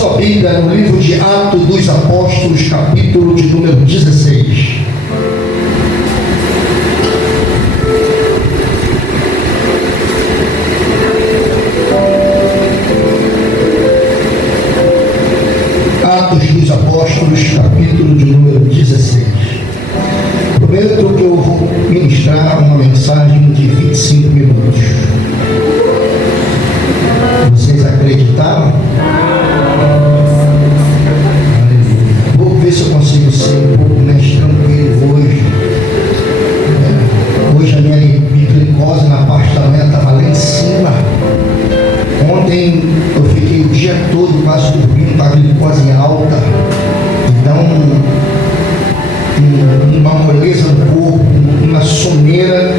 sua Bíblia no livro de Atos dos Apóstolos, capítulo de número 16. Atos dos Apóstolos, capítulo de número 16. Prometo que eu vou ministrar uma mensagem de 25 minutos. Vocês acreditaram? Vou ver se eu consigo ser um pouco mais tranquilo hoje. Hoje a minha glicose na parte da manhã estava lá em cima. Ontem eu fiquei o dia todo quase dormindo com a glicose alta. Então, uma moleza no corpo, uma soneira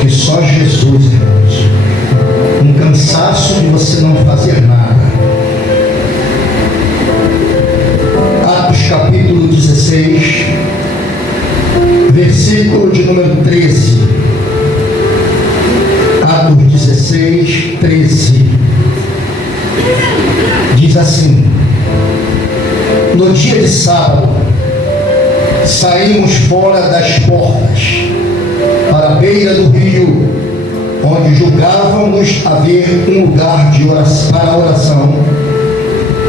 que só Jesus, irmãos. Um cansaço de você não fazer nada. Atos capítulo 16, versículo de número 13. Atos 16, 13. Diz assim: no dia de sábado, saímos fora das portas, para a beira do rio, onde julgávamos haver um lugar de oração, para a oração,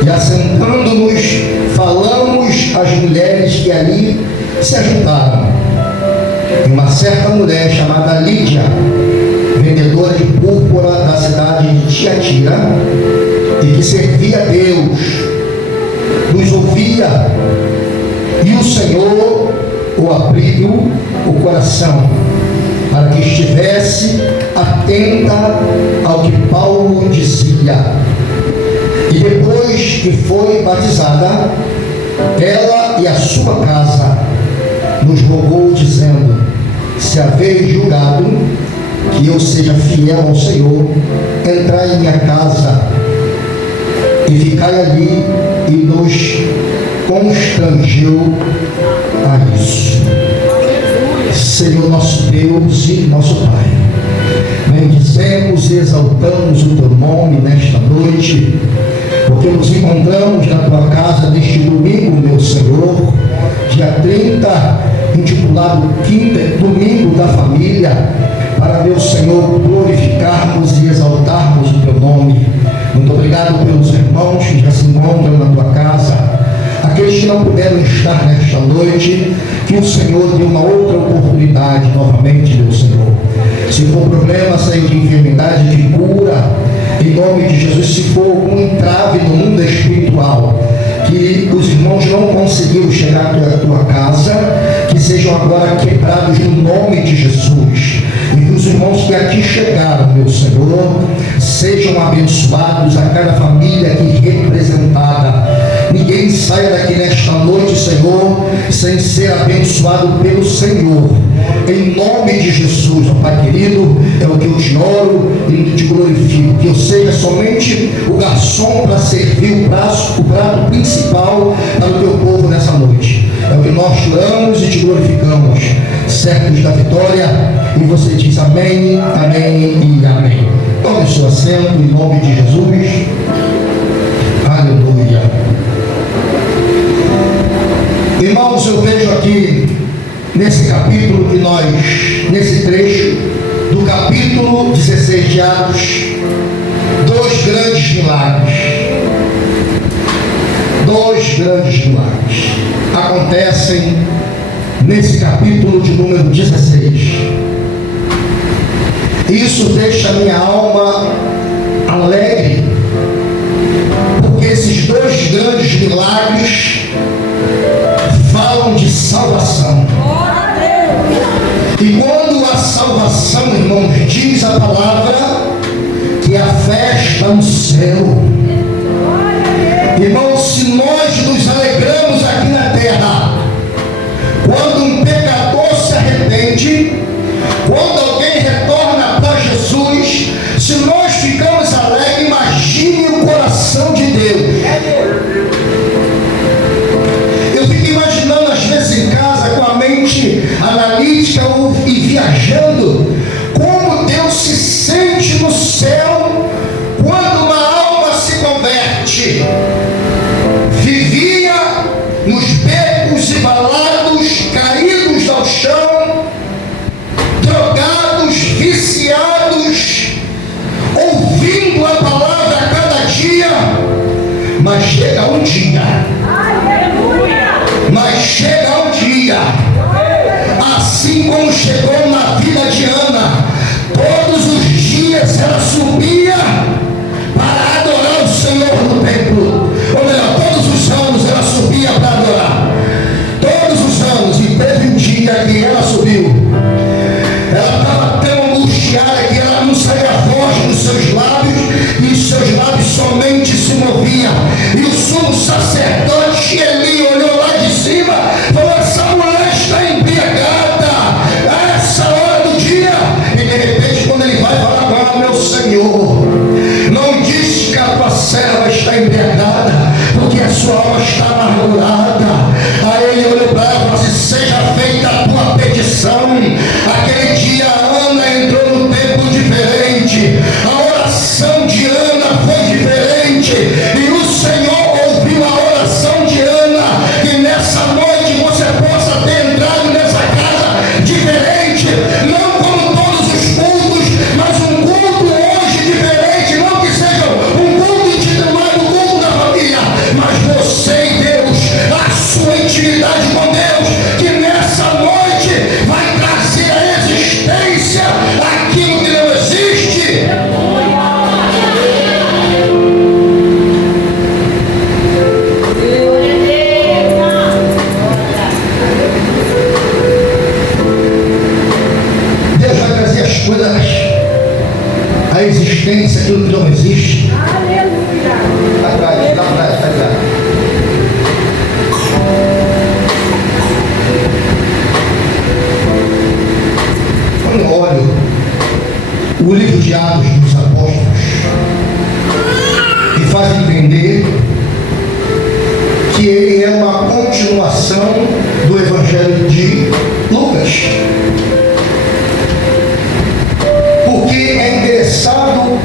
e assentando-nos, falamos às mulheres que ali se ajuntaram. E uma certa mulher chamada Lídia, vendedora de púrpura da cidade de Tiatira, e que servia a Deus, nos ouvia, e o Senhor o abriu o coração, para que estivesse atenta ao que Paulo dizia. E depois que foi batizada, ela e a sua casa nos rogou, dizendo: se haveis julgado que eu seja fiel ao Senhor, entrai em minha casa e ficai ali, e nos constrangeu a isso. Senhor nosso Deus e nosso Pai, bendizemos e exaltamos o Teu nome nesta noite, porque nos encontramos na Tua casa neste domingo, meu Senhor, dia 30, intitulado Domingo da Família, para, meu Senhor, glorificarmos e exaltarmos o Teu nome. Muito obrigado pelos irmãos que já se encontram na Tua casa, aqueles que não puderam estar nesta noite, que o Senhor dê uma outra oportunidade novamente, meu Senhor. Se for problema, seja de enfermidade, de cura, em nome de Jesus. Se for algum entrave no mundo espiritual, que os irmãos não conseguiram chegar à tua casa, que sejam agora quebrados no nome de Jesus. E que os irmãos que aqui chegaram, meu Senhor, sejam abençoados, a cada família aqui representada. Ninguém saia daqui nesta noite, Senhor, sem ser abençoado pelo Senhor. Em nome de Jesus, ó Pai querido, é o que eu te oro e te glorifico. Que eu seja somente o garçom para servir o prato principal para o teu povo nessa noite. É o que nós te oramos e te glorificamos, certos da vitória. E você diz amém, amém e amém. Tome seu assento em nome de Jesus. Aleluia. Irmãos, eu vejo aqui nesse capítulo nesse trecho do capítulo 16 de Atos, dois grandes milagres. Dois grandes milagres acontecem nesse capítulo de número 16. Isso deixa a minha alma alegre, porque esses dois grandes milagres falam de salvação. E quando a salvação, irmãos, diz a palavra que a festa no céu. Irmãos, se nós nos alegramos aqui na terra, quando um pecador se arrepende, quando alguém retorna para Jesus, se nós ficamos alegres, imagine o coração de Deus. Eu fico imaginando às vezes em casa, com a mente analítica e viajando, como Deus se sente no céu quando uma alma se converte. nos becos e valados, caídos ao chão, drogados, viciados, ouvindo a palavra a cada dia, mas chega um dia, assim como chegou na vida de Ana, todos os dias ela subia para adorar o Senhor no templo, ou melhor, todos os anos ela subia para adorar, todos os anos, e teve um dia que ela subiu, ela estava tão angustiada que ela não saía a voz dos seus lábios, e os seus lábios somente se moviam, e o sumo sacerdote Eli olhou lá de cima e falou: essa mulher está embriagada a essa hora do dia. E de repente, quando ele vai falar com ela: meu Senhor, não diz que a tua serva está embriagada, porque a sua alma está amargurada. Aí ele olhou para ela e falou assim: seja feita a tua petição. Aquele dia Ana entrou no templo diferente, a oração de Ana foi diferente, e o Senhor ouviu a oração de Ana. E nessa noite você possa ter entrado nessa casa diferente, não como todos os cultos, mas um culto hoje diferente, não que seja um culto intitulado culto da família, mas você e Deus, a sua intimidade com Deus, que nessa noite vai trazer à existência aquilo que não existe. Deus vai trazer as coisas à existência, aquilo que não existe. Atrás, lá atrás, tá ligado? Quando eu olho o livro de Atos dos Apóstolos, me faz entender que ele é uma continuação do Evangelho de Lucas. Porque é interessado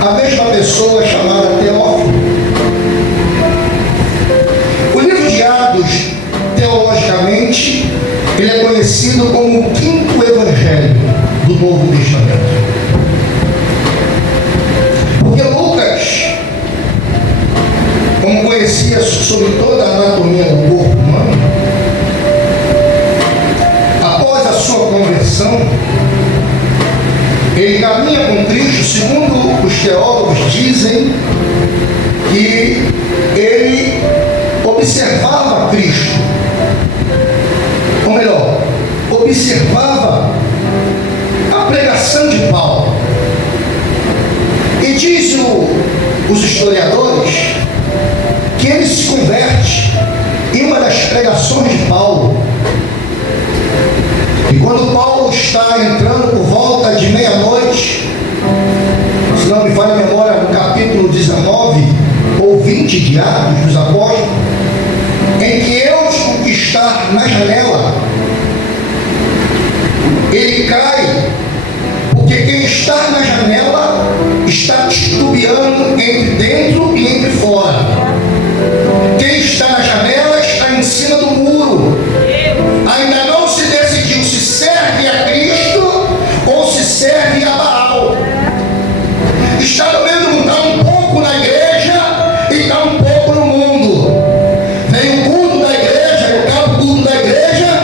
a mesma pessoa chamada Teófilo. O livro de Atos, teologicamente, ele é conhecido como o quinto evangelho do Novo Testamento. Porque Lucas, como conhecia sobre toda a anatomia do corpo humano, após a sua conversão, ele caminha com Cristo. Segundo os teólogos dizem que ele observava Cristo, ou melhor, observava a pregação de Paulo. E diz os historiadores que ele se converte em uma das pregações de Paulo. E quando Paulo está entrando por volta de meia-noite, se não me falha a memória, no capítulo 19 ou 20 de Atos dos Apóstolos, em que Eutico, que está na janela, ele cai, porque quem está na janela está titubeando entre dentro e entre fora. Quem está na janela está em cima do muro, ainda não se decidiu se serve a Cristo ou se serve a Baal. Está no mesmo, está um pouco na igreja e está um pouco no mundo. Vem o culto da igreja, e acaba o culto da igreja,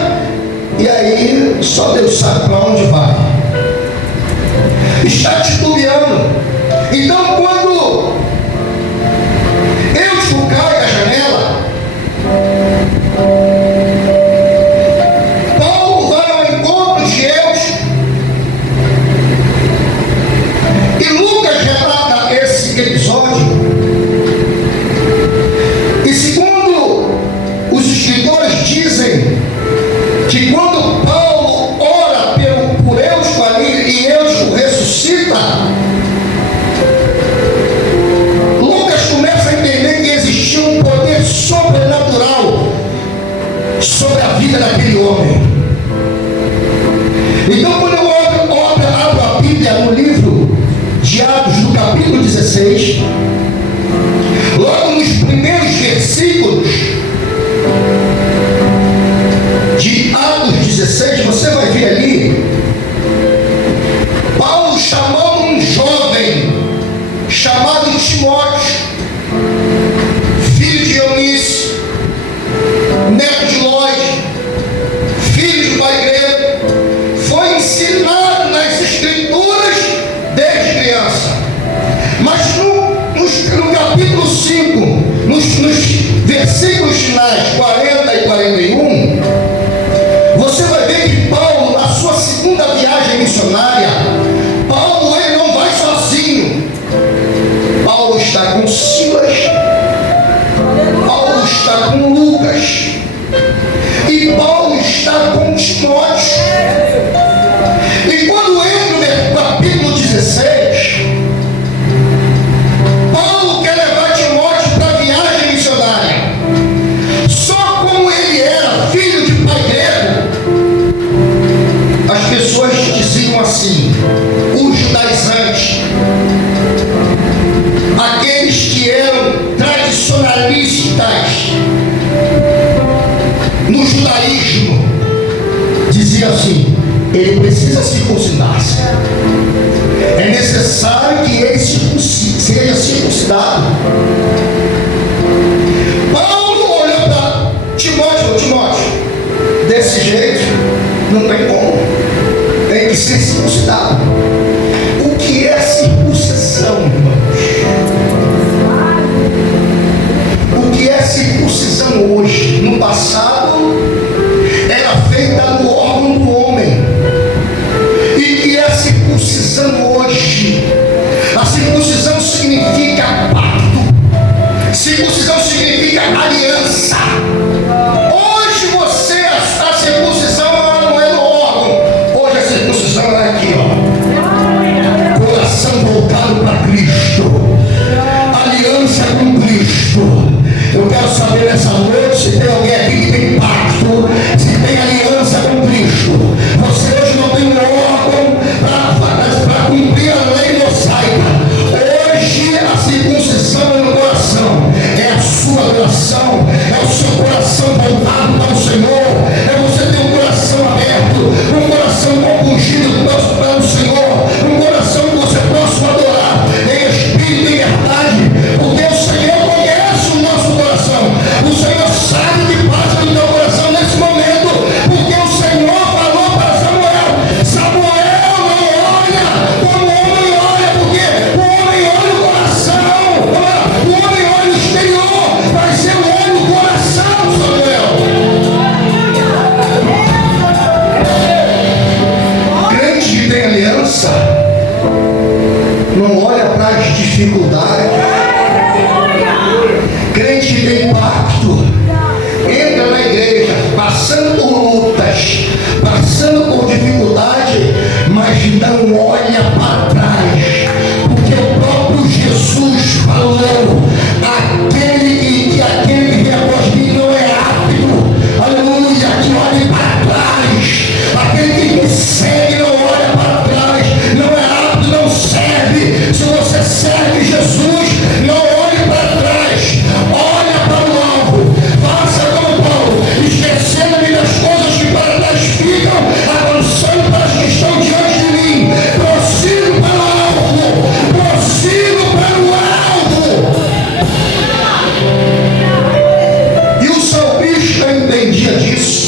e aí só Deus sabe para onde vai. Está titubeando. Então, quando Eutico cai da janela, Paulo vai ao encontro de Eutico, e Lucas relata esse episódio. E segundo os escritores dizem que quando Paulo ora por Eutico ali e Eutico ressuscita, Lucas começa a entender que existia um poder sobrenatural sobre a vida daquele homem. Então, quando eu abro a Bíblia no livro de Atos, no capítulo 16, logo nos primeiros versículos, 16, você vai ver ali, Paulo chamando um jovem, chamado Timóteo, filho de Eunice, neto de Lóide, filho de pai grego, foi ensinado nas Escrituras desde criança. Mas no capítulo 5, nos versículos finais 40 e 41, você vai ver que Paulo, na sua segunda viagem missionária, Paulo ele não vai sozinho. Paulo está com Silas, Paulo está com Lucas, e Paulo está com Timóteo. E quando entra no capítulo 16, Paulo quer levar Timóteo para a viagem missionária. Só como ele era filho de pai grego, as pessoas diziam assim, os judaizantes, aqueles que eram tradicionalistas no judaísmo, diziam assim, ele precisa circuncidar-se. É necessário que ele seja circuncidado. Paulo olhou para Timóteo, desse jeito não tem como, tem que ser circuncidado. O que é circuncisão, irmãos? O que é circuncisão hoje? No passado era feita no órgão do homem. E que é a circuncisão hoje? A circuncisão significa pacto. Circuncisão significa aliança. Hoje a circuncisão não é no órgão. Hoje a circuncisão é aqui, ó. Coração voltado para Cristo. Aliança com Cristo. Eu quero saber nessa noite se tem alguém aqui que tem pacto, se tem aliança com Cristo. Você hoje não tem um órgão para cumprir a lei mosaica. Hoje a circuncisão é no coração, é a sua oração, é o seu coração voltado para o Senhor, é você ter um coração aberto, um coração compungido para o Senhor, um coração que você possa adorar em espírito e verdade, porque o Senhor conhece o nosso coração. O Senhor sabe o que passa no teu coração nesse momento, porque o Senhor falou para Samuel. Samuel não olha como o homem olha, porque o homem olha o coração, o homem olha o exterior, vai ser o olho do coração, Samuel. Crente que tem aliança não olha para as dificuldades. Crente que tem pacto entra na igreja passando por lutas, passando por dificuldade, mas não olha para trás, porque o próprio Jesus falou, aquele que vem após mim não é apto, aleluia, que olhe para trás. Aquele que me segue não olha para trás, não é apto, não serve. Se você serve Jesus, não olhe para trás, olha para o alvo, faça como Paulo, esquecendo-me das coisas que para trás ficam, avançando para as que estão diante de mim, prossigo para o alvo, prossigo para o alvo. E o salmista entendia disso.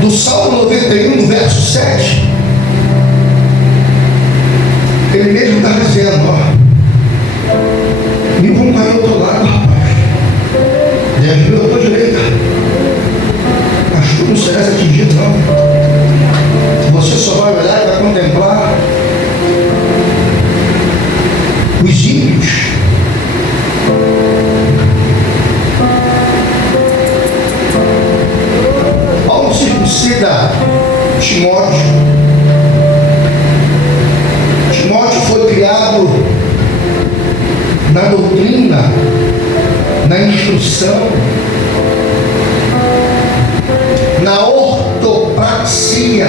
Do Salmo 91, no verso 7, ele mesmo está dizendo, ó, me vão cair ao outro lado, rapaz, deve vir à tua direita, mas tu não serás atingido, não. Você só vai olhar e vai contemplar os ímpios. Paulo circuncida Timóteo. Timóteo foi criado na doutrina, na instrução, na ortopraxia,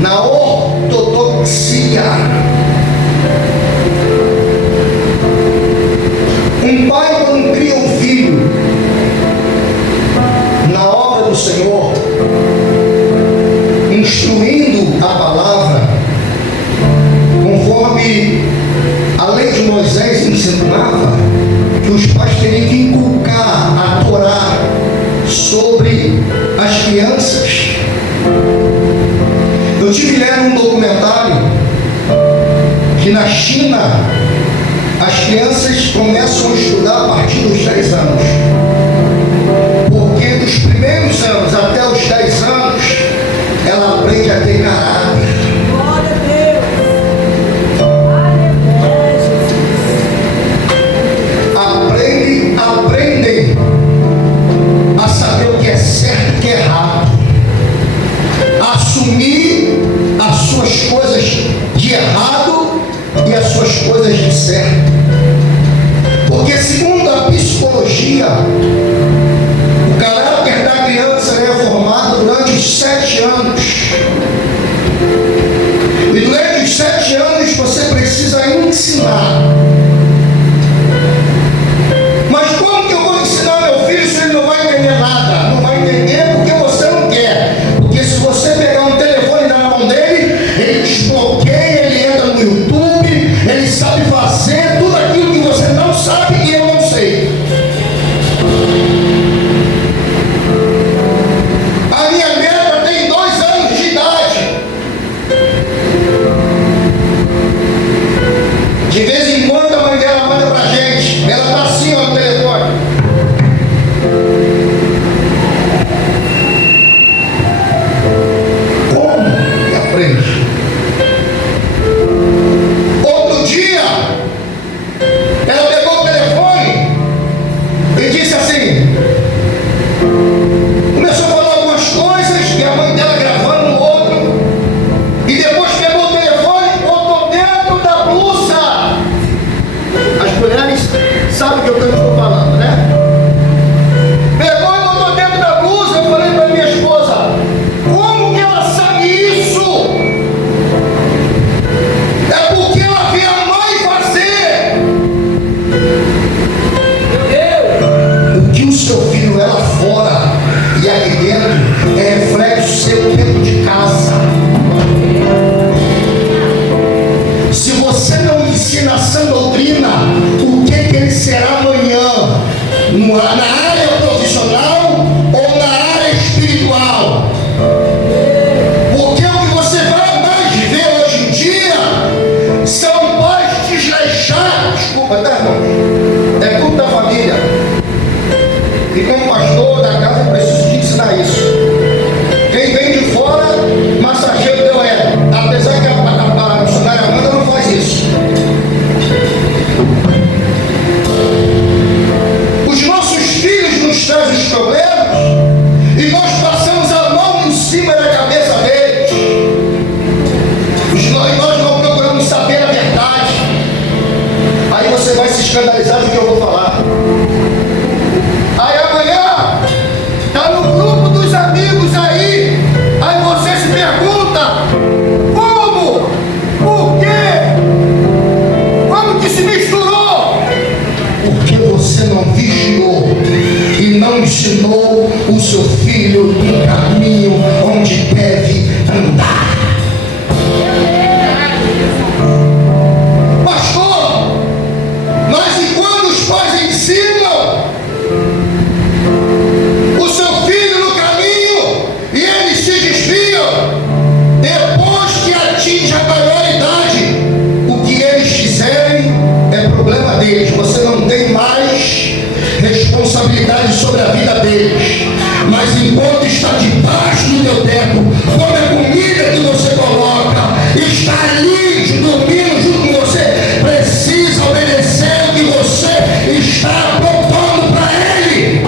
na ortodoxia. Eu tive lendo um documentário que na China as crianças começam a estudar a partir dos 10 anos. Porque dos primeiros anos até os 10 anos, ela aprende a ter caráter. Glória a Deus. Aprendem a saber o que é certo e o que é errado. Assumir as suas coisas de errado e as suas coisas de certo. Porque segundo a psicologia, o caráter da criança é formado durante os 7 anos. E durante os 7 anos você precisa ensinar. Mas como que eu vou ensinar meu filho se ele não vai entender nada? Não vai entender porque você não quer. Porque se você pegar um telefone e dar na mão dele, ele desbloqueia, ele entra no YouTube, ele sabe fazer tudo aquilo que você não sabe e eu não sei. A minha neta tem 2 anos de idade. De vez em quando a mãe dela manda pra gente. Ela tá assim, ó, no telefone. Como que aprende? Outro dia, ela pegou o telefone e disse assim, começou a falar algumas coisas e a mãe dela gravando no outro, e depois pegou o telefone e botou dentro da blusa. As mulheres sabem que eu estou falando, né? Pegou e botou dentro da blusa. Eu falei para minha esposa, como que ela sabe isso? É porque ela vê a mãe fazer. O que o seu filho é lá fora e aqui dentro é reflexo seu dentro de casa. Se você não ensina a sã doutrina, o que ele será amanhã? Na área profissional ou na área espiritual? Porque o que você vai mais ver hoje em dia são pais desleixados. Desculpa, tá, irmãos? É culto da família. E como pastor da casa eu preciso te ensinar isso. Quem vem de fora, massageia o teu ego. Apesar que a missionária Amanda não faz isso. Os nossos filhos nos trazem os problemas e nós passamos a mão em cima da cabeça deles. Nós não procuramos saber a verdade. Aí você vai se escandalizar do que eu vou falar. Aí amanhã está no grupo dos amigos aí. Aí você se pergunta: como? Por quê? Como que se misturou? Porque você não vigiou e não ensinou o seu filho no caminho onde deve andar. Pastor, mas e quando os pais ensinam o seu filho no caminho e eles se desviam, depois que atinge a maioridade, o que eles fizerem é problema deles. Você não tem mais responsabilidade sobre a vida deles. Mas enquanto está debaixo do teu teto, come a comida que você coloca, está ali dormindo junto com você, precisa obedecer o que você está propondo para ele.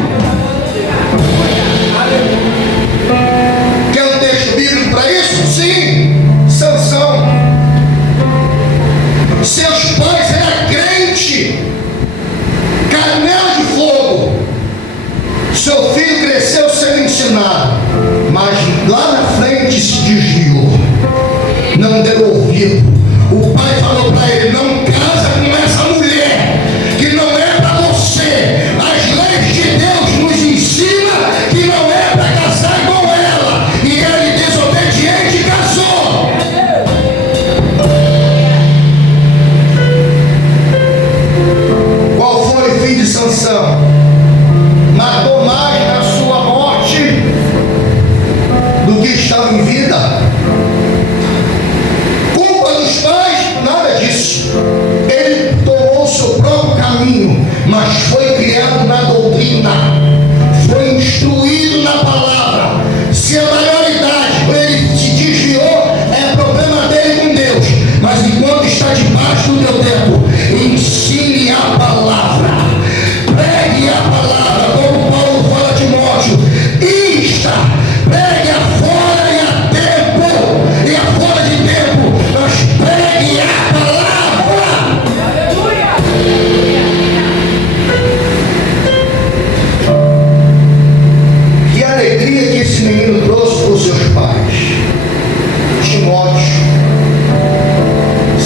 Quer um texto bíblico para isso? Sim, Sansão. Seus pais eram crente, canela de fogo. Seu filho cresceu sendo ensinado, mas lá na frente se desviou, não deu ouvido. O pai falou para ele: não casa com essa mulher, que não é para você. As leis de Deus nos ensinam que não é para casar com ela. E ele, desobediente, casou. Qual foi o fim de Sansão? Matou mais na sua morte do que estava em vida.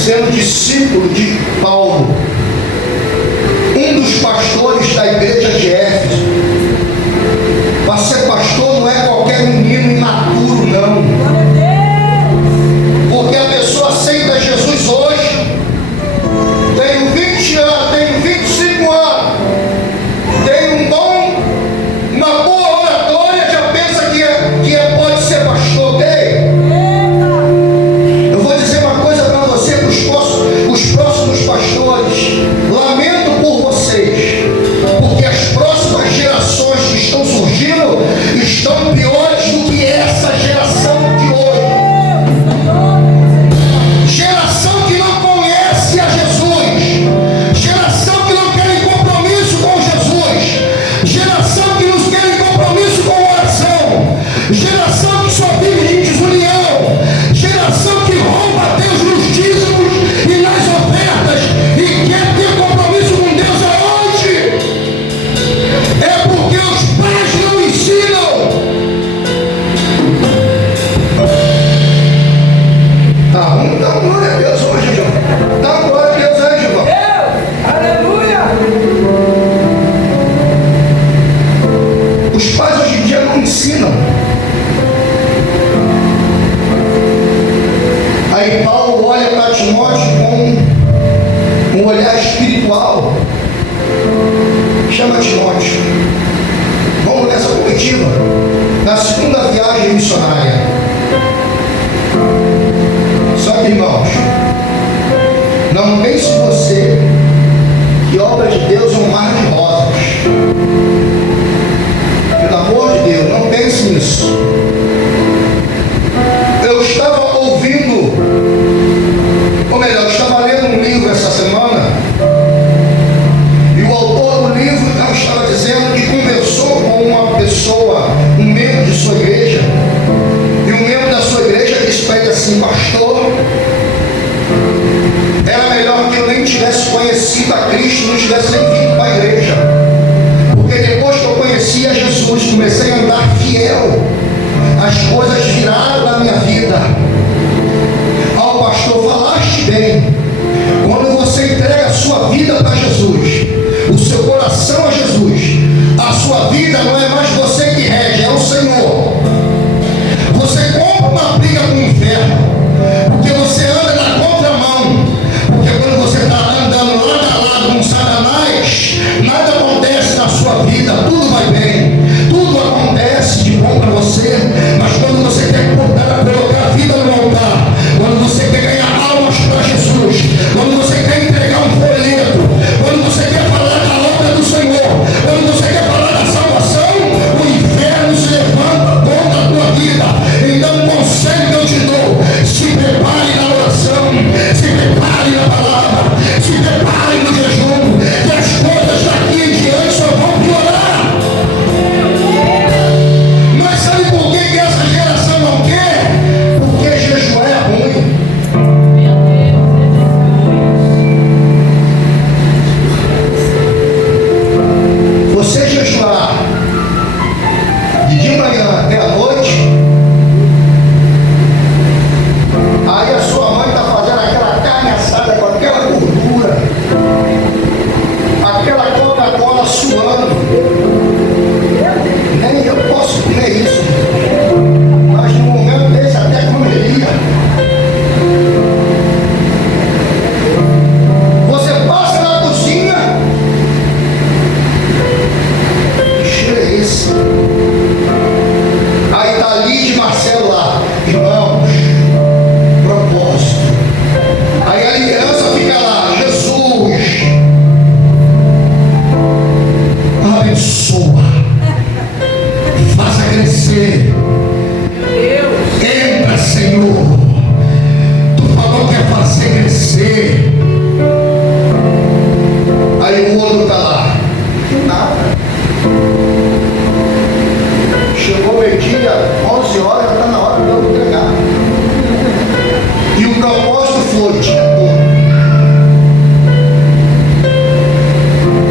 sendo discípulo de Paulo, um dos pastores da igreja de Éfeso. Para ser pastor não é qualquer menino imaturo, não. Porque a pessoa aceita Jesus hoje. Tenho 20 anos, tenho 25 anos, tenho uma boa oratória, já pensa que pode ser pastor, ok? Eu vou dizer uma coisa para você, para os próximos pastores. Lamento por vocês, porque as próximas gerações que estão surgindo estão piores do que essa geração de hoje. Geração que não conhece a Jesus, geração que não quer compromisso com Jesus, geração que não quer compromisso com oração, geração que só vive de desunião, geração que rouba a Deus nos dízimos e nas ofertas e quer ter compromisso com Deus aonde? É porque os pais não ensinam. Tá ruim? Dá glória a Deus hoje, João. Dá glória a Deus aí, João. Aleluia! Os pais hoje em dia não ensinam. Aí Paulo olha para Timóteo com um olhar espiritual. Chama Timóteo. Vamos nessa comitiva. Na segunda viagem missionária. Só que, irmãos, não pense você que obra de Deus é um mar de rosas. Pelo amor de Deus, não pense nisso. Eu estava ouvindo, ou melhor, eu estava lendo um livro essa semana, e o autor do livro estava dizendo que conversou com uma pessoa, um membro de sua igreja, e o membro da sua igreja disse para ele assim: pastor, era melhor que eu nem tivesse conhecido a Cristo, não tivesse nem vindo para a igreja, porque depois que eu conheci a Jesus, comecei a andar fiel, as coisas viraram na minha vida. Ao pastor, falaste bem. Quando você entrega a sua vida para Jesus, o seu coração a Jesus, a sua vida não é mais você que rege, é o Senhor. Você compra uma briga com o inferno, porque você anda na contramão. Porque quando você está andando lado a lado com Satanás, nada acontece na sua vida, tudo vai bem, tudo acontece de bom para você. Mas quando você quer colocar a vida no altar, quando você quer ganhar almas para Jesus, quando você quer entregar um folheto, quando você quer falar da obra do Senhor, quando você quer falar da salvação, o inferno se levanta contra a tua vida. Então, o conselho que eu te dou: se prepare na oração, se prepare na palavra, se prepare no jejum, que as coisas daqui em diante só vão piorar. Mas sabe por que essa geração não quer? Porque jejuar é ruim. Você jejuar de dia manhã até a noite, aí a sua mãe está fazendo aquela carne assada com aquela gordura, aquela Coca-Cola suando. Nem eu posso comer isso, mas no momento desse até comeria. Você passa na cozinha, que cheiro é esse? Aí está ali de Marcelo lá, irmãos, propósito. Aí a liderança fica lá: Jesus, abençoa, faça crescer, entra, Senhor, tu falou que é fazer crescer. Aí o outro está lá, nada. Chegou meio-dia, 11 horas, já está na hora de eu entregar. E o propósito foi: tinha pouco.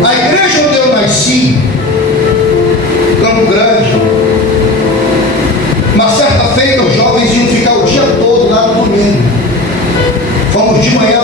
A igreja onde eu nasci, Campo Grande, uma certa feita os jovens iam ficar o dia todo lá no domingo. Fomos de manhã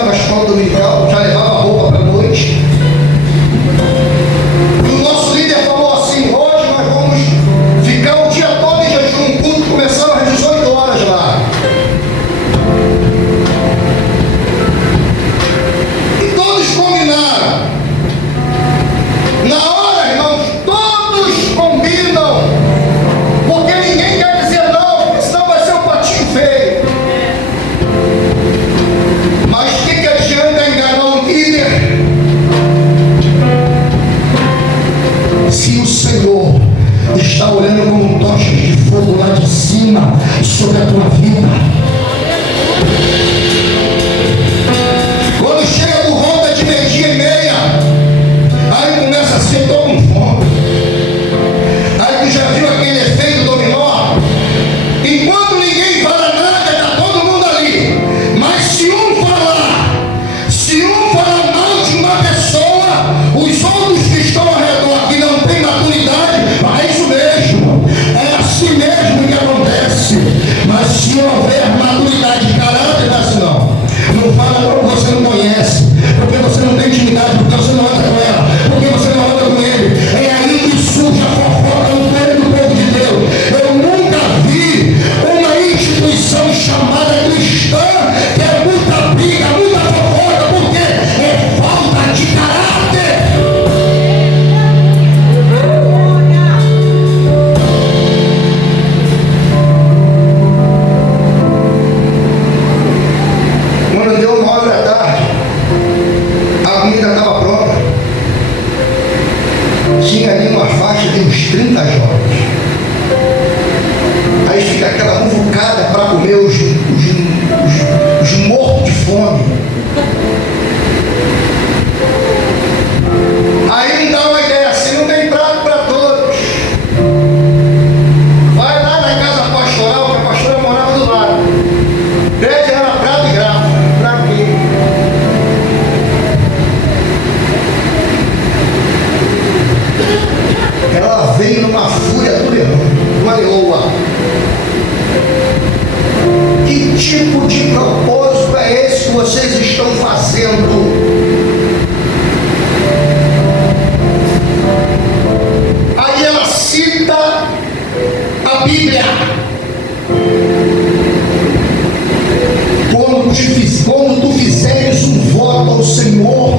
quando tu fizeres um voto ao Senhor,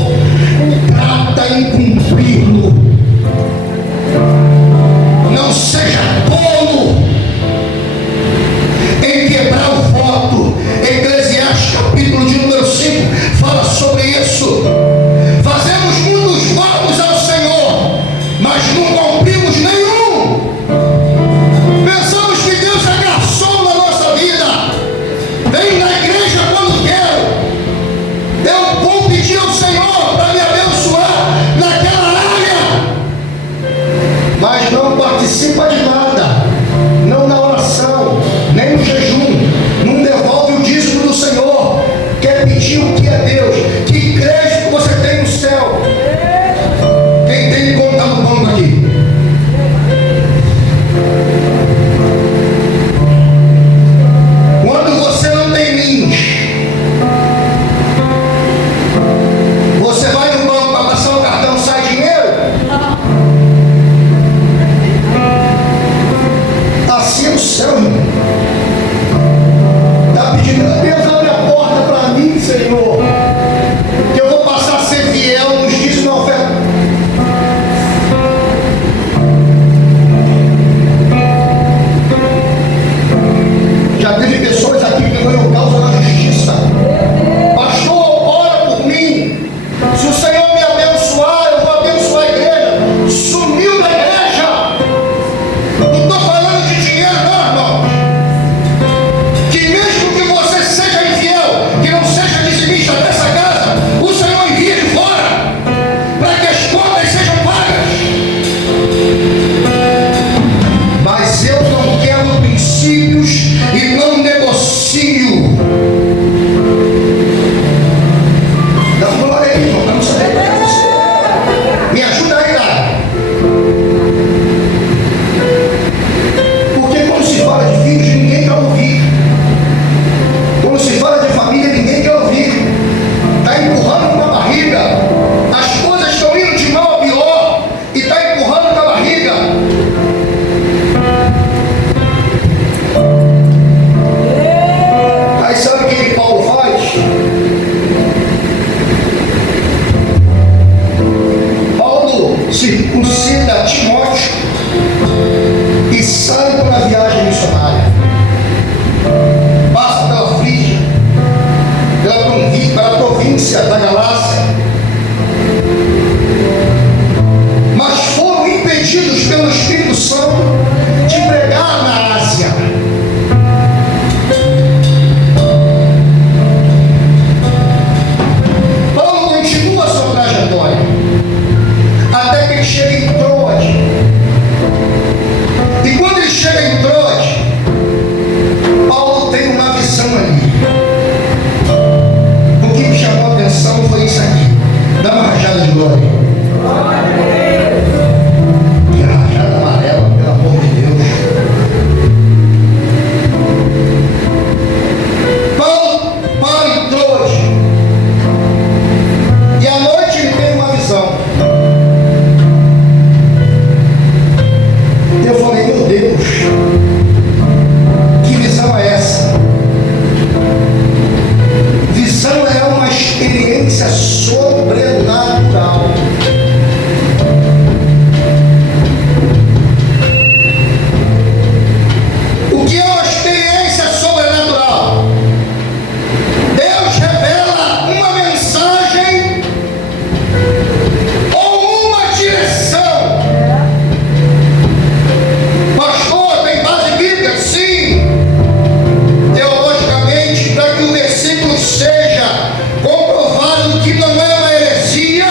trata em cumpri-lo. Não seja tolo em quebrar o voto. Eclesiastes capítulo de número 5 fala sobre isso. Fazemos muitos votos ao Senhor, mas não cumprimos nenhum. Pensamos que Deus é garçom na nossa vida. Venho na igreja quando quero. Eu vou pedir ao Senhor para me abençoar naquela área, mas não participa de nada, não na oração, nem no jejum, não devolve o dízimo do Senhor. Quer pedir o que é Deus? Que crédito você tem no céu? Quem tem que contar no banco aqui? Quando você não tem rins, você vai no banco para passar o cartão, sai dinheiro? Assim é o céu, irmão. Está pedindo, Deus, abre a porta para mim, Senhor, que eu vou passar a ser fiel nos dias de oferta. Já teve pessoas aqui que ganham causa na justiça. Pastor, ora por mim. Se o Senhor me abençoar, eu vou abençoar a igreja. Sumiu da igreja. Não estou falando de dinheiro, não, irmão. Que mesmo que você seja infiel, que não seja dizimista dessa casa, o Senhor envia de fora para que as contas sejam pagas. Mas eu não quero princípios e não negocio. Dá uma glória aí, irmão, para não saber quem é você. Me ajuda aí, cara. Porque quando se fala de filhos, ninguém quer ouvir. Quando se fala de família, ninguém quer ouvir. Está empurrando com a barriga. As coisas estão indo de mal a pior e está empurrando com a barriga. Aí sabe o que Paulo faz? Paulo circuncida Timóteo e sai para a viagem missionária. Passa pela Frígia, pela província da Galácia, mas foram impedidos pelo Espírito Santo de pregar na Ásia. Paulo continua a sua trajetória até que ele chega em Troade. E quando ele chega em Troade, Paulo tem uma visão ali. O que me chamou a atenção foi isso aqui. Dá uma rajada de glória. Que rajada amarela, pelo amor de Deus. Paulo para em Troade. E à noite ele tem uma visão. Eu falei, meu Deus, que visão é essa? Visão é uma experiência sobrenatural. O que é uma experiência sobrenatural? Deus revela uma mensagem ou uma direção. Pastor, tem base bíblica? Sim. Teologicamente, para que o versículo seja comprovado que não é uma heresia,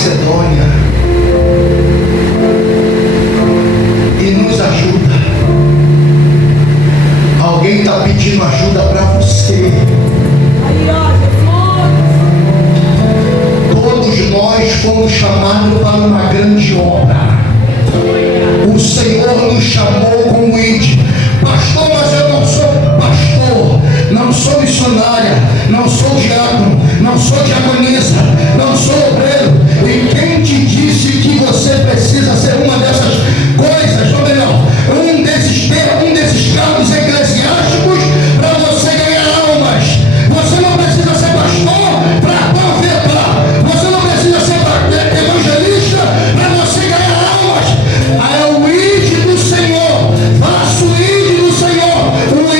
Macedônia e nos ajuda. Alguém está pedindo ajuda para você. Todos nós fomos chamados para uma grande obra. O Senhor nos chamou como ide. Pastor, mas eu não sou pastor, não sou missionária, não sou diácono, não sou diaconisa, não sou obreiro. E quem te disse que você precisa ser uma dessas coisas, ou melhor, um desses cargos eclesiásticos para você ganhar almas? Você não precisa ser pastor para converter, você não precisa ser evangelista para você ganhar almas. É o ide do Senhor, faça o ide do Senhor, o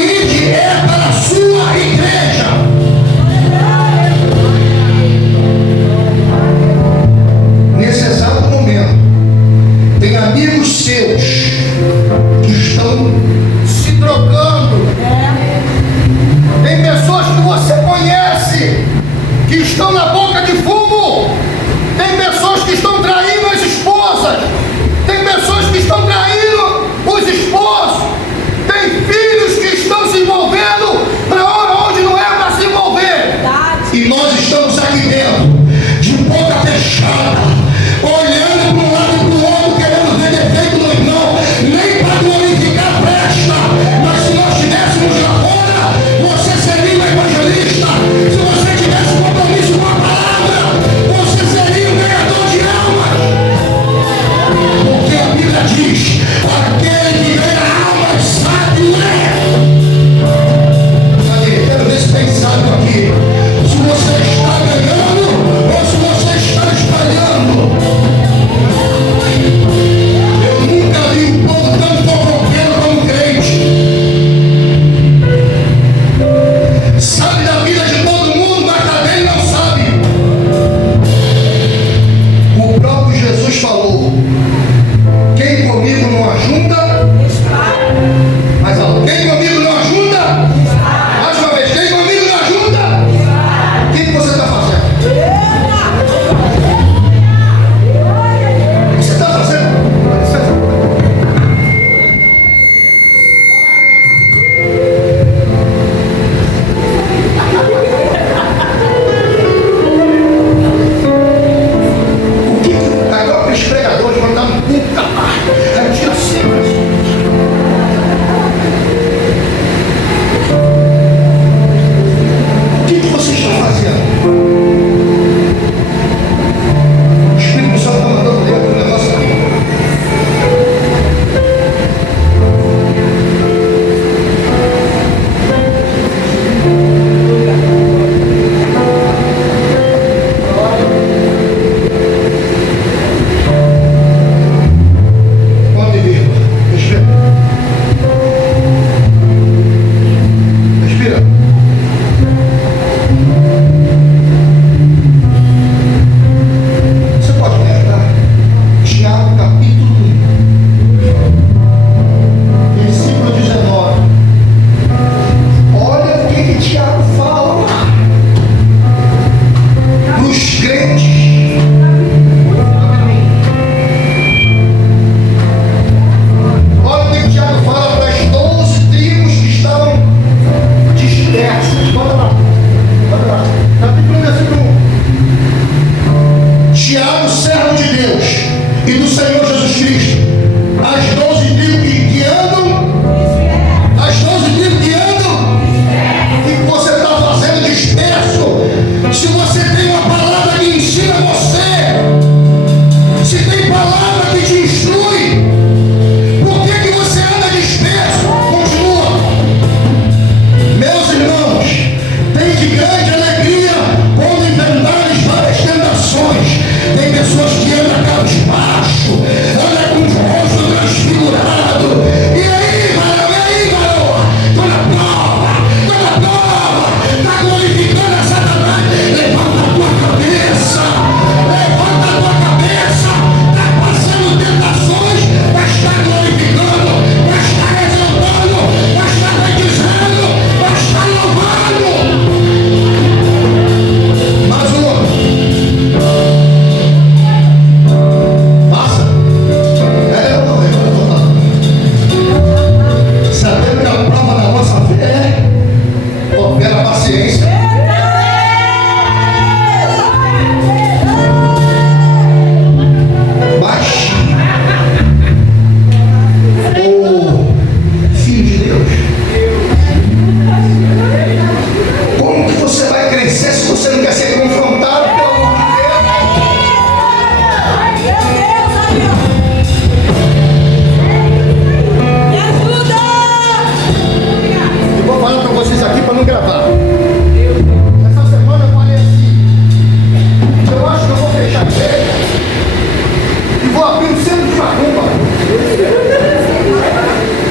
para não gravar. Essa semana eu falei assim: eu acho que eu vou fechar a igreja e vou abrir um centro de macumba.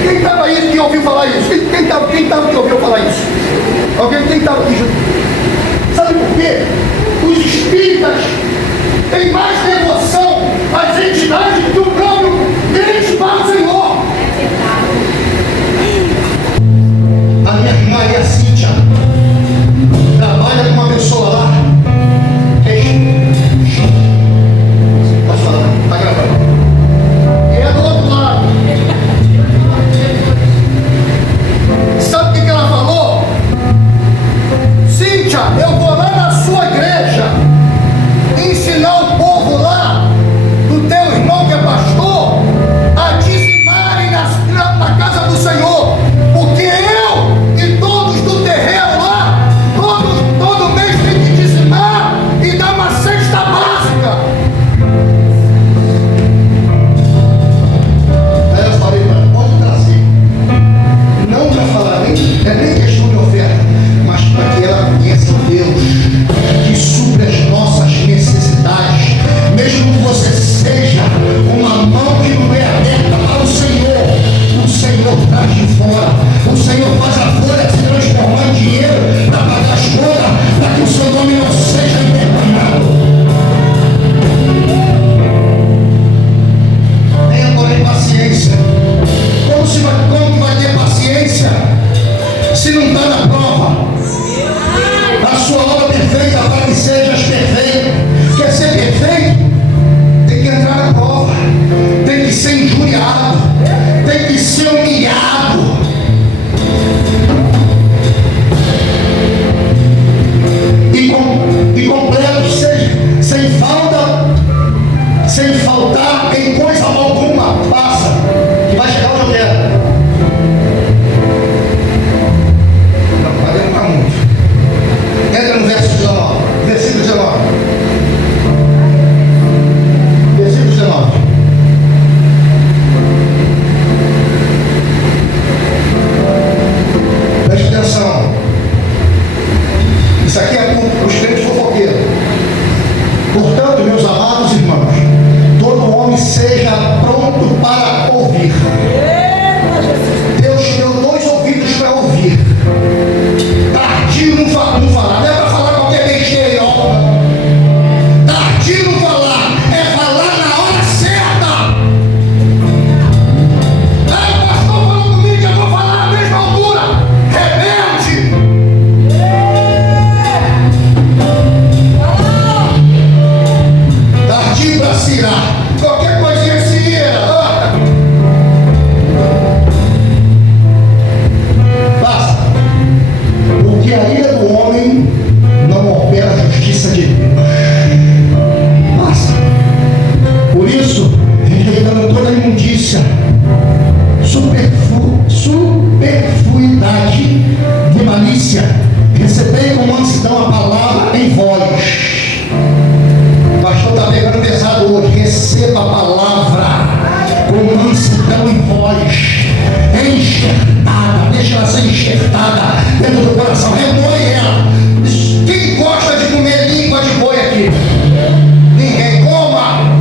Quem estava aí que ouviu falar isso? Quem estava que ouviu falar isso? Alguém? Quem estava aqui junto? Sabe por quê? Os espíritas têm mais devoção às entidades do que o próprio crente para o Senhor. A minha irmã Maria Cíntia trabalha com uma pessoa lá. Posso falar? Está gravando. E é do outro lado. Sabe o que ela falou? Cíntia, eu vou lá na sua igreja ensinar o povo lá, do teu irmão que é pastor, a dizimarem na casa do Senhor, porque eu e todos do terreno lá, todo mês tem que dizimar e dar uma cesta básica. Aí eu falei, pode trazer, não para falar nem questão de oferta, mas para que ela conheça o Deus que supre as nossas necessidades, mesmo que você seja uma mão que não é aberta para o Senhor traz de fora, o Senhor faz a folha se transformar em dinheiro para pagar as contas, para que o seu nome não seja envergonhado. Tenha, porém, paciência. Como que vai ter paciência se não está na prova? A sua obra perfeita para que sejas perfeito. Quer ser perfeito? Tem que entrar na prova. Tem que ser injuriado. Tem que ser humilhado. E completo, sem falta, sem faltar em coisa alguma. Passa. Que vai chegar onde eu quero. Não, vai demorar muito. Entra no verso 19, versículo 19. Versículo 19. Preste atenção. Isso aqui é para os crentes fofoqueiros. Portanto, meus amados irmãos, todo homem seja pronto para ouvir. Deus deu 2 ouvidos para ouvir. Tardio não falar, não é para falar qualquer besteira. Tardio não falar, é falar na hora certa. Aí o pastor falou comigo, eu vou falar na mesma altura. Rebelde. Tardio para cirar. Qualquer coisinha cira. Basta. Porque a ira do homem não opera a justiça de Deus. Basta. Por isso, rejeitando toda a imundícia, superfluidade de malícia, recebei com mansidão a palavra em vós. O pastor está pegando pesado hoje. Receba a palavra com mansidão em vós. Enxertada, deixa ela ser enxertada dentro do coração. Remoe ela. Quem gosta de comer língua de boi aqui? Ninguém. Coma.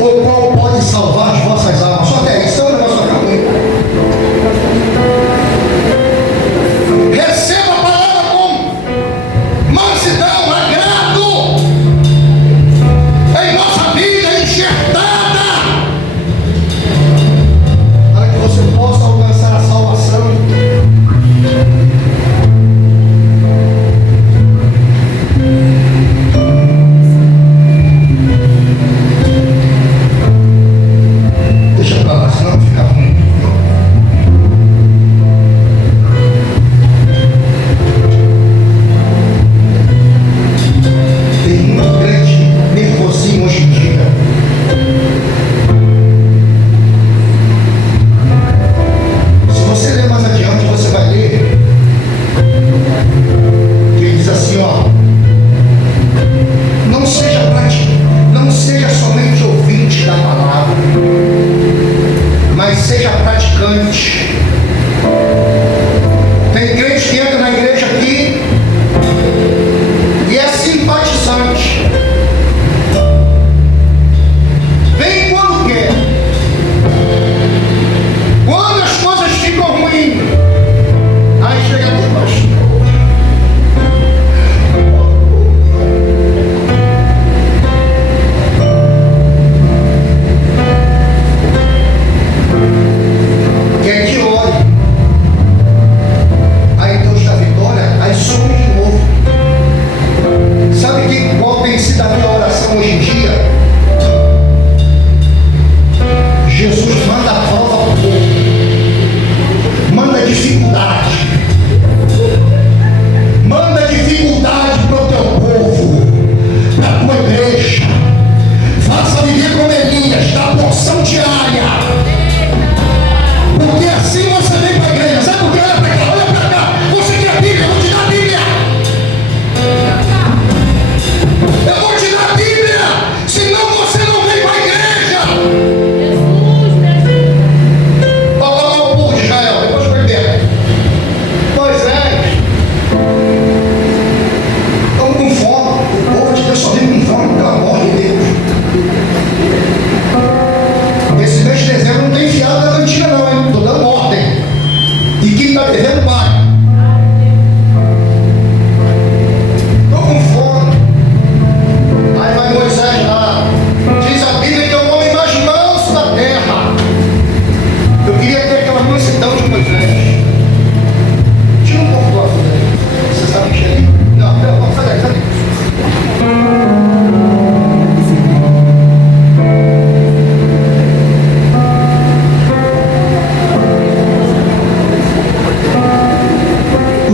O qual pode salvar as vossas almas. Só até aí. Estão no negócio pra mim. Receba a palavra com mansidão, agrado em nossa vida enxertada.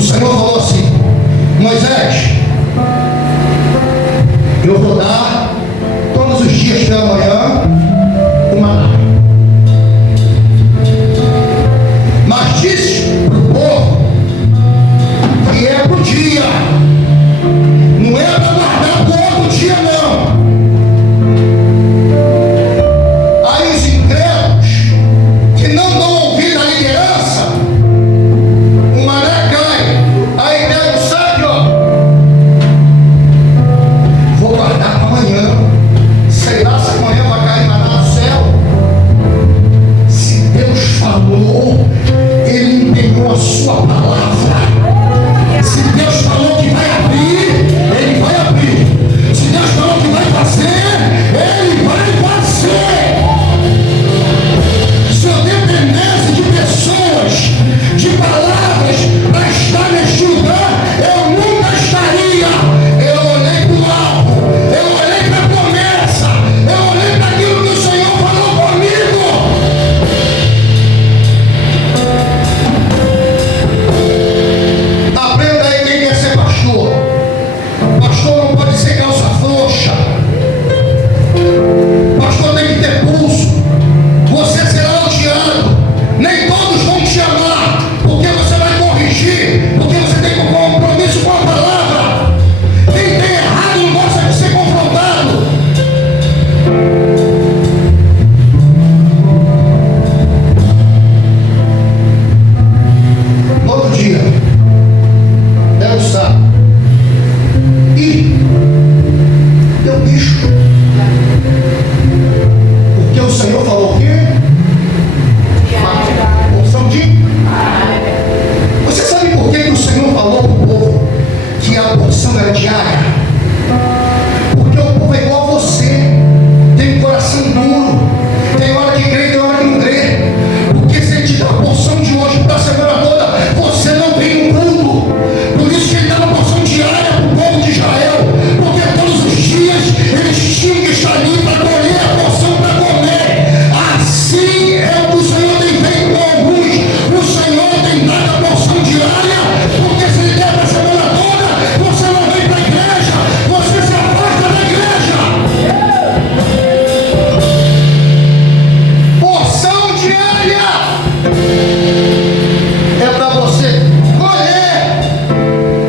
o Senhor falou assim: Moisés, eu vou dar todos os dias pela manhã o maná. Mas disse para o povo que é para o dia, não é para guardar para outro dia, não. Aí os incrédulos que não dão ouvido à liderança, o maná cai. Aí Deus sabe, ó, vou guardar para amanhã. Sei lá se amanhã vai cair maná do céu. Se Deus falou, Ele empenhou a sua palavra. Se Deus falou que vai abrir, Ele vai abrir. Se Deus falou que vai fazer, Ele vai fazer. Se eu dependesse de pessoas, de palavras para estar neste lugar, eu nunca estaria. Eu olhei para o alvo, eu olhei para a promessa, eu olhei para aquilo que o Senhor falou comigo. Aprenda aí quem quer ser pastor. Pastor não pode ser calça frouxa. Pastor tem que ter pulso. Você será odiado. Nem todos vão te amar, porque você vai corrigir, porque você tem um compromisso com a palavra. Quem tem errado não gosta de ser confrontado. No outro dia, Deus sabe. E deu bicho. Porque o Senhor falou o quê? Porção de. Você sabe por que o Senhor falou para o povo que a porção era diária? Porque o povo é igual a você. Tem um coração duro. Tem hora que crê, tem hora que não crê. Porque se ele te dá a porção de hoje para a semana toda, você não vem no culto. Por isso que ele dá uma porção diária para o povo de Israel. Porque todos os dias eles tinham que estar ali para colher a porção para comer. Assim é o que o Senhor tem feito com alguns. O Senhor tem dado a porção diária. Porque se ele der para a semana toda, você não vem para a igreja. Você se afasta da igreja. Porção diária é para você colher,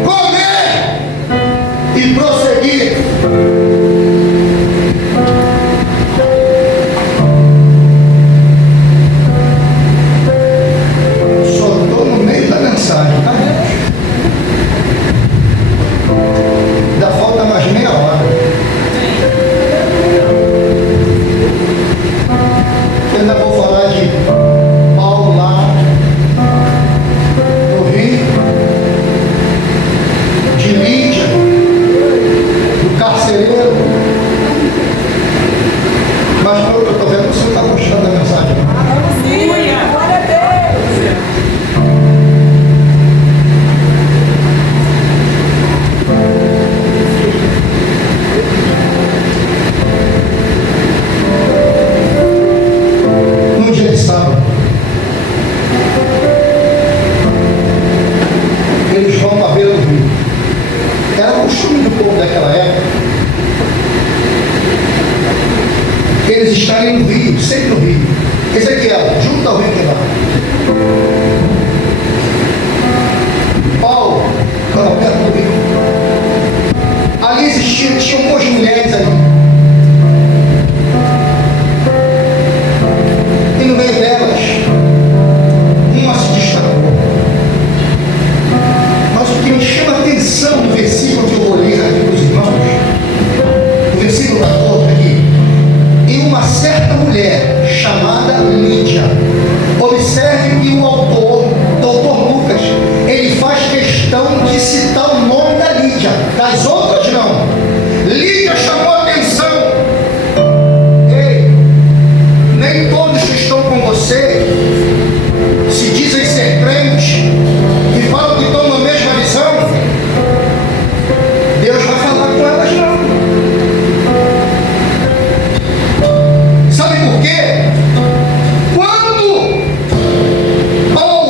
comer e prosseguir. Só estou no meio da mensagem, tá? Ainda falta mais meia hora. Eu ainda vou falar de Paulo lá no Rio, de Lídia, do carcereiro. Mas pelo que eu estou vendo, você está gostando da mensagem. Glória a Deus. Num dia de sábado, eles vão para a beira do rio. Era costume do povo daquela época eles estarem no rio, sempre no rio. Ezequiel, junto ao rio Quebar. Paulo, estava perto do rio. Ali tinham duas mulheres ali. E no meio delas, uma se destacou. Mas o que me chama a atenção no versículo que eu vou ler aqui para os irmãos, no versículo 14 aqui, e uma certa mulher chamada Lídia. Observe que o autor, doutor Lucas, ele faz questão de citar o nome da Lídia. Das outras não. Lídia chamou a atenção. Ei, nem todos que estão com você se dizem ser crentes e falam que estão na mesma visão. Deus vai falar com elas não. Sabe por quê? Quando Paulo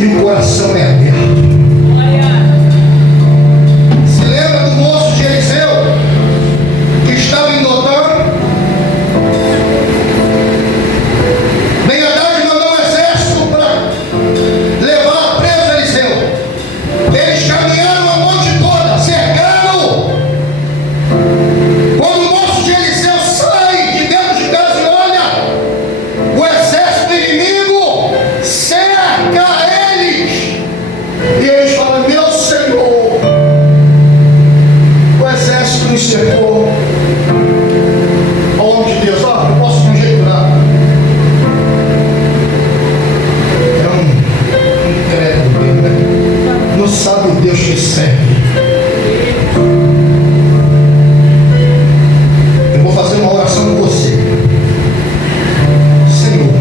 e o coração é aberto. Se lembra do moço de Eliseu que estava em Dotã? Ben-Hadad mandou um exército para levar preso Eliseu. Eles caminharam a noite toda, cercaram. Quando o moço de Eliseu sai de dentro de casa e olha, o exército inimigo cerca eles. E eles falam: meu Senhor, o exército nos cercou. Ao homem de Deus, ó, não posso conjecturar. É um incrédulo, né? Não sabe o Deus que serve. Eu vou fazer uma oração com você. Senhor,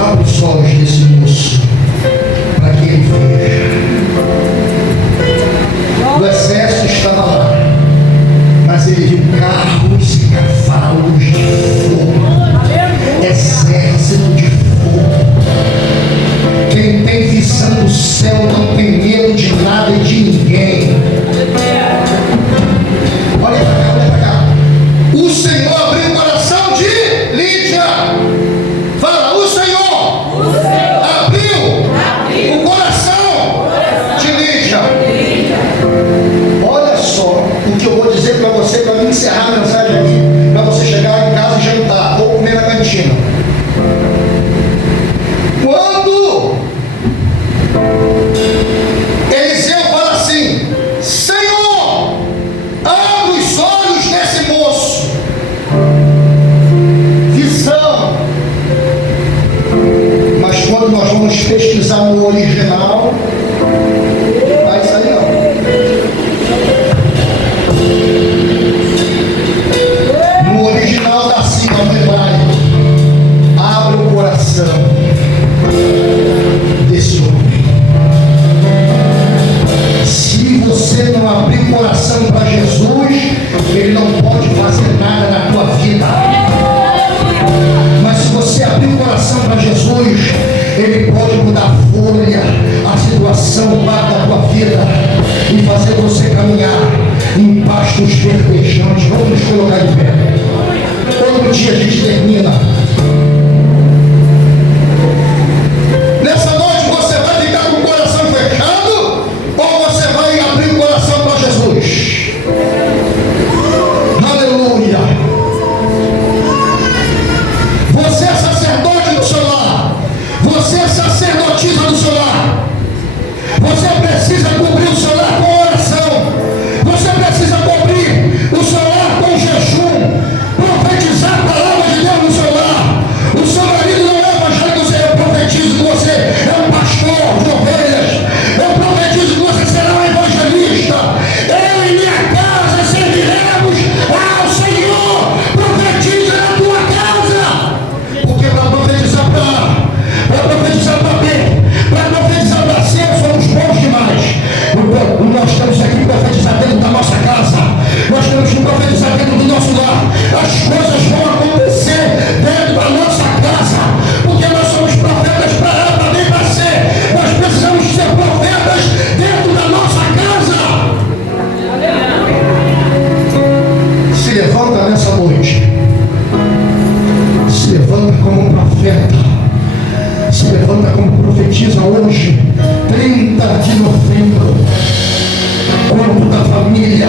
abre os olhos desse moço para que ele veja. O exército estava lá, mas ele viu carros e cavalos de fogo, exército de fogo. Quem tem visão do céu não tem medo de nada e de ninguém. Olha para cá, olha para cá. O Senhor abriu o coração de Lídia. Fala: o Senhor abriu o coração de Lídia. Olha só o que eu vou dizer para você, para mim encerrar a mensagem aqui, para você chegar em casa e jantar ou comer na cantina. Quando Eliseu fala assim: Senhor, abre os olhos desse moço. Visão. Mas quando nós vamos pesquisar no original, vai sair não. No original da sigla no hebraico, abre o coração desse homem. Se você não abrir o coração para Jesus, ele não pode fazer nada na tua vida. Mas se você abrir o coração para Jesus, ele pode mudar a folha, a situação da tua vida e fazer você caminhar em pastos verdejantes. Vamos nos colocar de pé. Todo dia a gente termina. Nessa noite você vai ficar com o coração fechado ou você vai abrir o coração para Jesus? Aleluia! Você é sacerdote do seu lar. Você é sacerdotisa do seu lar. Você precisa cobrir o seu lar com oração. Você precisa cobrir o seu lar com jejum. Profetizar a palavra de Deus no seu lar. O seu marido não é evangélico, eu profetizo que você é um pastor de ovelhas. Eu profetizo que você será um evangelista. Eu e minha casa serviremos ao Senhor. Profetiza na tua casa. Porque para profetizar para B, para profetizar para C, somos bons demais. Nós temos aqui que profetizar dentro da nossa casa. Nós temos que profetizar dentro do nosso lar. As coisas vão acontecer dentro da nossa casa. Porque nós somos profetas para A, para B, para C. Nós precisamos ser profetas dentro da nossa casa. Se levanta nessa noite. Se levanta como um profeta. Se levanta como profetiza hoje, 30 de novembro, culto da família.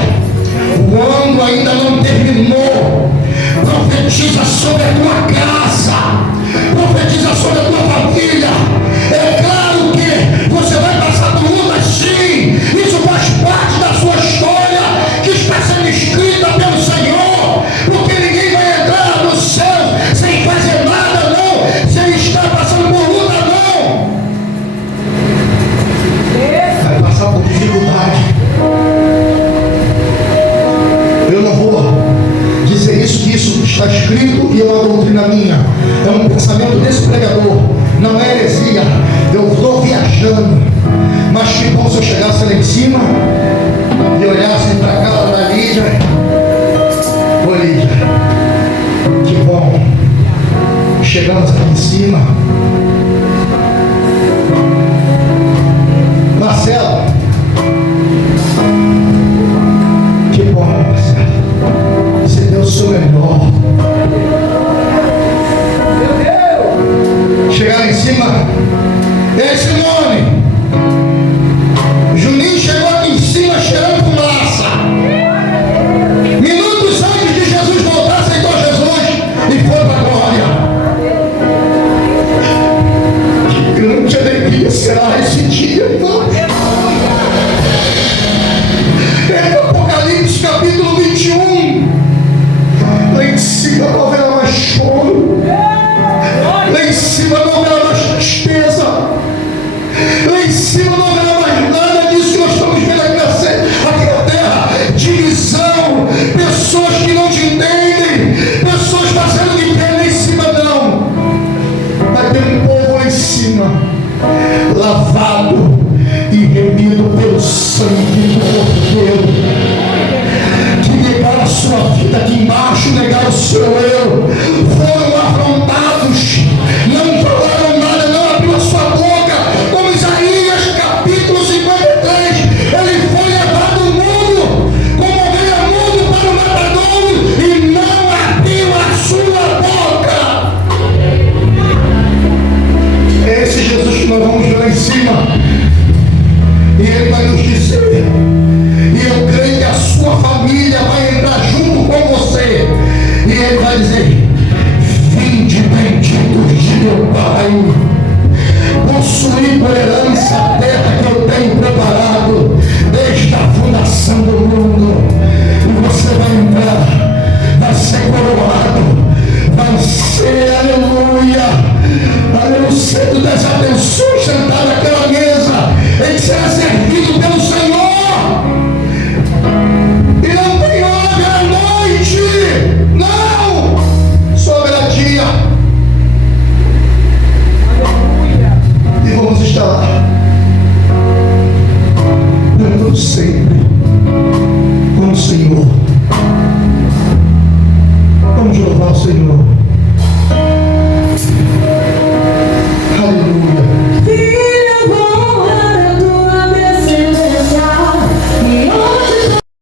O ano ainda não terminou. Profetiza sobre a tua casa, profetiza sobre a tua família. É claro que você vai passar por lutas, sim. Isso faz parte da sua história, que está sendo escrita pelo Senhor. Porque ninguém vai entrar no céu sem fazer nada, não. Sem estar passando por luta, não. Vai passar por dificuldade. Eu não vou dizer isso, que isso está escrito e é uma doutrina minha. É um pensamento desse pregador. Não é heresia. Eu estou viajando. Mas que bom se eu chegasse lá em cima e olhasse para a casa da Lídia. Ô Lídia, que bom. Chegamos aqui em cima. Esse nome. Juninho chegou aqui em cima cheirando fumaça. Minutos antes de Jesus voltar, aceitou Jesus e foi para a glória. Que grande alegria será esse dia, irmãos. É Apocalipse capítulo 21. Lá em cima não haverá mais choro. Lá em cima não haverá mais tristeza. Lá em cima não haverá mais nada disso que nós estamos vendo aqui na terra. Divisão, pessoas que não te entendem, pessoas fazendo de pé lá em cima não. Vai ter um povo lá em cima, lavado e remido pelo sangue do Cordeiro. Negar a sua vida aqui embaixo, negar o seu eu, foram afrontados, não falaram nada, não abriu a sua boca, como Isaías capítulo 53, ele foi levado ao mundo, como ovelha mundo para o matadouro, e não abriu a sua boca. É esse Jesus que nós vamos ver lá em cima, e ele vai nos dizer, e eu creio que a sua família vai entrar junto com você. E ele vai dizer: vinde benditos de meu Pai, possuí por herança a terra que eu tenho preparado desde a fundação do mundo. E você vai entrar, vai ser coroado, vai ser, aleluia, aleluia, centro das atenções, sentado naquela mesa, ele será servido pelo Senhor. E não tem hora à noite, não, só haverá dia. Aleluia. E vamos estar lá, dando sempre com o Senhor. Vamos louvar o Senhor.